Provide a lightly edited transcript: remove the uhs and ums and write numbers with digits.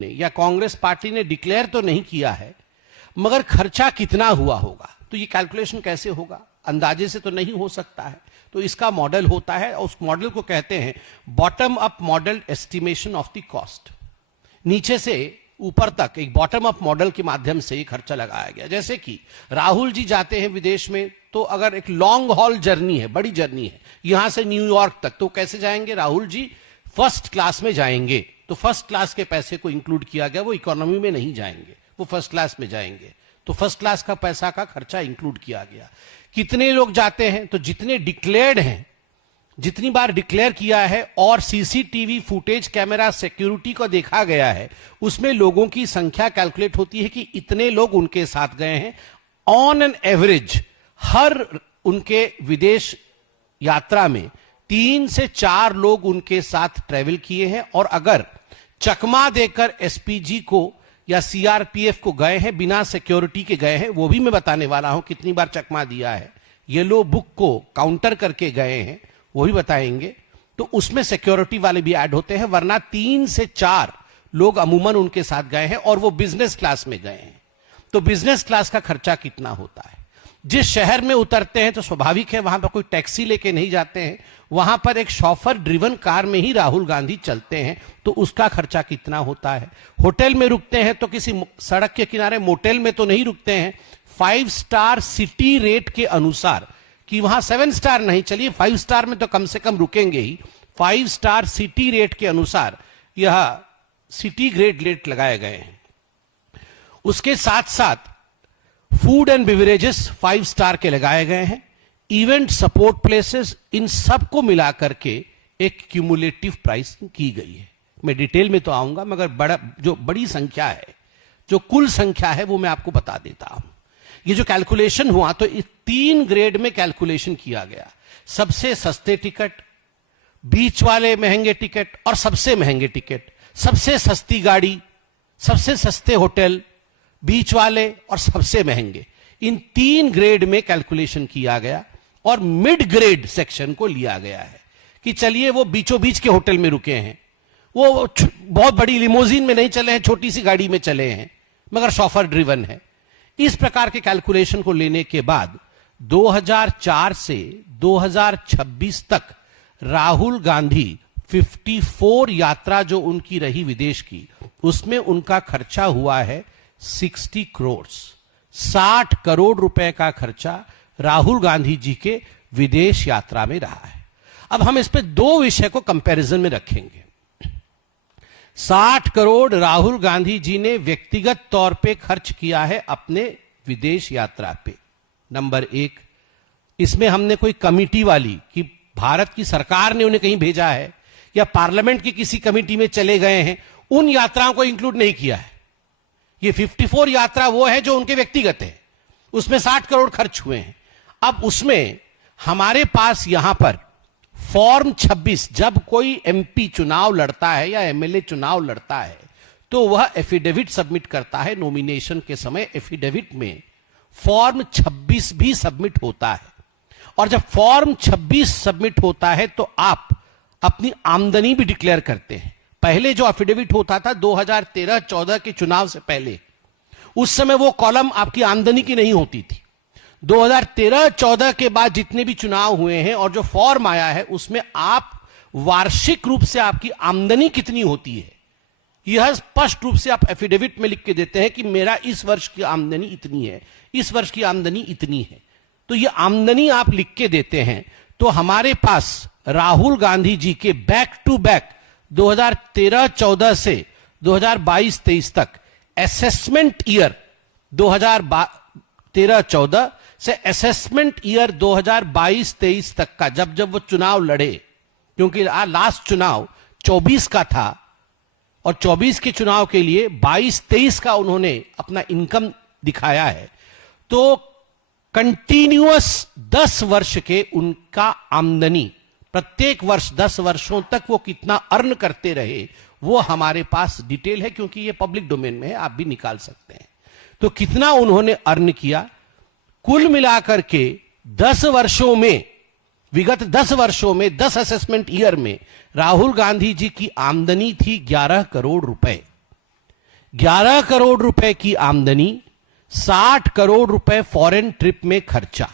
या कांग्रेस पार्टी ने डिक्लेयर तो नहीं किया है, मगर खर्चा कितना हुआ होगा, तो ये कैलकुलेशन कैसे होगा? अंदाजे से तो नहीं हो सकता है। तो इसका मॉडल होता है और उस मॉडल को कहते हैं bottom up model estimation of the cost. नीचे से ऊपर तक एक बॉटम अप मॉडल के माध्यम से खर्चा लगाया गया। जैसे कि राहुल जी जाते हैं विदेश में, तो अगर एक लॉन्ग हॉल जर्नी है, बड़ी जर्नी है यहां से न्यूयॉर्क तक, तो कैसे जाएंगे? राहुल जी फर्स्ट क्लास में जाएंगे, तो फर्स्ट क्लास के पैसे को इंक्लूड किया गया, वो इकोनॉमी में नहीं जाएंगे, वो फर्स्ट क्लास में जाएंगे, तो फर्स्ट क्लास का पैसा का खर्चा इंक्लूड किया गया। कितने लोग जाते हैं? तो जितने डिक्लेयर्ड हैं, जितनी बार डिक्लेयर किया है और सीसीटीवी फुटेज कैमरा सिक्योरिटी को देखा गया है, उसमें लोगों की संख्या कैलकुलेट होती है कि इतने लोग उनके साथ गए हैं। ऑन एन एवरेज हर उनके विदेश यात्रा में 3 से 4 लोग उनके साथ ट्रेवल किए हैं, और अगर चकमा देकर एसपीजी को या सीआरपीएफ को गए हैं, बिना सिक्योरिटी के गए हैं, वो भी मैं बताने वाला हूं कितनी बार चकमा दिया है, येलो बुक को काउंटर करके गए हैं, वो भी बताएंगे, तो उसमें सिक्योरिटी वाले भी ऐड होते हैं। वरना 3 से 4 लोग अमूमन उनके साथ गए हैं और वो बिजनेस क्लास में गए हैं। तो बिजनेस क्लास का खर्चा कितना होता है? जिस शहर में उतरते हैं तो स्वाभाविक है वहां पर कोई टैक्सी लेके नहीं जाते हैं, वहां पर एक शॉफर ड्रिवन कार में ही राहुल गांधी चलते हैं, तो उसका खर्चा कितना होता है? होटल में रुकते हैं तो किसी सड़क के किनारे मोटेल में तो नहीं रुकते हैं, 5 स्टार सिटी रेट के अनुसार, कि वहां 7 स्टार नहीं, चलिए 5 स्टार में तो कम से कम रुकेंगे ही, 5 स्टार सिटी रेट के अनुसार यह सिटी ग्रेड रेट लगाए गए हैं। उसके साथ साथ फूड एंड बिवरेजेस 5 स्टार के लगाए गए हैं, इवेंट सपोर्ट प्लेसेस, इन सबको मिलाकर के एक क्यूमुलेटिव प्राइसिंग की गई है। मैं डिटेल में तो आऊंगा, मगर जो बड़ी संख्या है, जो कुल संख्या है, वो मैं आपको बता देता हूं। ये जो कैलकुलेशन हुआ, तो इस 3 ग्रेड में कैलकुलेशन किया गया। सबसे सस्ते टिकट, बीच वाले महंगे टिकट और सबसे महंगे टिकट, सबसे सस्ती गाड़ी, सबसे सस्ते होटल, बीच वाले और सबसे महंगे, इन 3 ग्रेड में कैलकुलेशन किया गया और मिड ग्रेड सेक्शन को लिया गया है कि चलिए वो बीचों बीच के होटल में रुके हैं, वो बहुत बड़ी लिमोजिन में नहीं चले हैं, छोटी सी गाड़ी में चले हैं, मगर शॉफर ड्रिवन है। इस प्रकार के कैलकुलेशन को लेने के बाद 2004 से 2026 तक राहुल गांधी 54 यात्रा जो उनकी रही विदेश की, उसमें उनका खर्चा हुआ है 60 करोड़, 60 करोड़ रुपए का खर्चा राहुल गांधी जी के विदेश यात्रा में रहा है। अब हम इस पे 2 विषय को कंपैरिजन में रखेंगे। 60 करोड़ राहुल गांधी जी ने व्यक्तिगत तौर पे खर्च किया है अपने विदेश यात्रा पे, नंबर 1। इसमें हमने कोई कमिटी वाली कि भारत की सरकार ने उन्हें कहीं भेजा है या पार्लियामेंट की किसी कमिटी में चले गए हैं, उन यात्राओं को इंक्लूड नहीं किया है। ये 54 यात्रा वो है जो उनके व्यक्तिगत है, उसमें 60 करोड़ खर्च हुए हैं। अब उसमें हमारे पास यहां पर फॉर्म 26, जब कोई एमपी चुनाव लड़ता है या एमएलए चुनाव लड़ता है, तो वह एफिडेविट सबमिट करता है। नॉमिनेशन के समय एफिडेविट में फॉर्म 26 भी सबमिट होता है, और जब फॉर्म 26 सबमिट होता है तो आप अपनी आमदनी भी डिक्लेयर करते हैं। पहले जो एफिडेविट होता था 2013-14 के चुनाव से पहले, उस समय वो कॉलम आपकी आमदनी की नहीं होती थी। 2013-14 के बाद जितने भी चुनाव हुए हैं और जो फॉर्म आया है, उसमें आप वार्षिक रूप से आपकी आमदनी कितनी होती है, यह स्पष्ट रूप से आप एफिडेविट में लिख के देते हैं कि मेरा इस वर्ष की आमदनी इतनी है, इस वर्ष की आमदनी इतनी है। तो यह आमदनी आप लिख के देते हैं। तो हमारे पास राहुल गांधी जी के बैक टू बैक 2013-14 से 2022-23 तक असेसमेंट ईयर 2013-14 से असेसमेंट ईयर 2022-23 तक का, जब वो चुनाव लड़े, क्योंकि लास्ट चुनाव 24 का था और 24 के चुनाव के लिए 22-23 का उन्होंने अपना इनकम दिखाया है, तो कंटिन्यूअस 10 वर्ष के उनका आमदनी, प्रत्येक वर्ष 10 वर्षों तक वो कितना अर्न करते रहे, वो हमारे पास डिटेल है, क्योंकि ये पब्लिक डोमेन में है, आप भी निकाल सकते हैं। तो कितना उन्होंने अर्न किया, कुल मिलाकर के 10 वर्षों में, विगत 10 वर्षों में, 10 असेसमेंट ईयर में राहुल गांधी जी की आमदनी थी 11 करोड़ रुपए। 11 करोड़ रुपए की आमदनी, 60 करोड़ रुपए फॉरेन ट्रिप में खर्चा।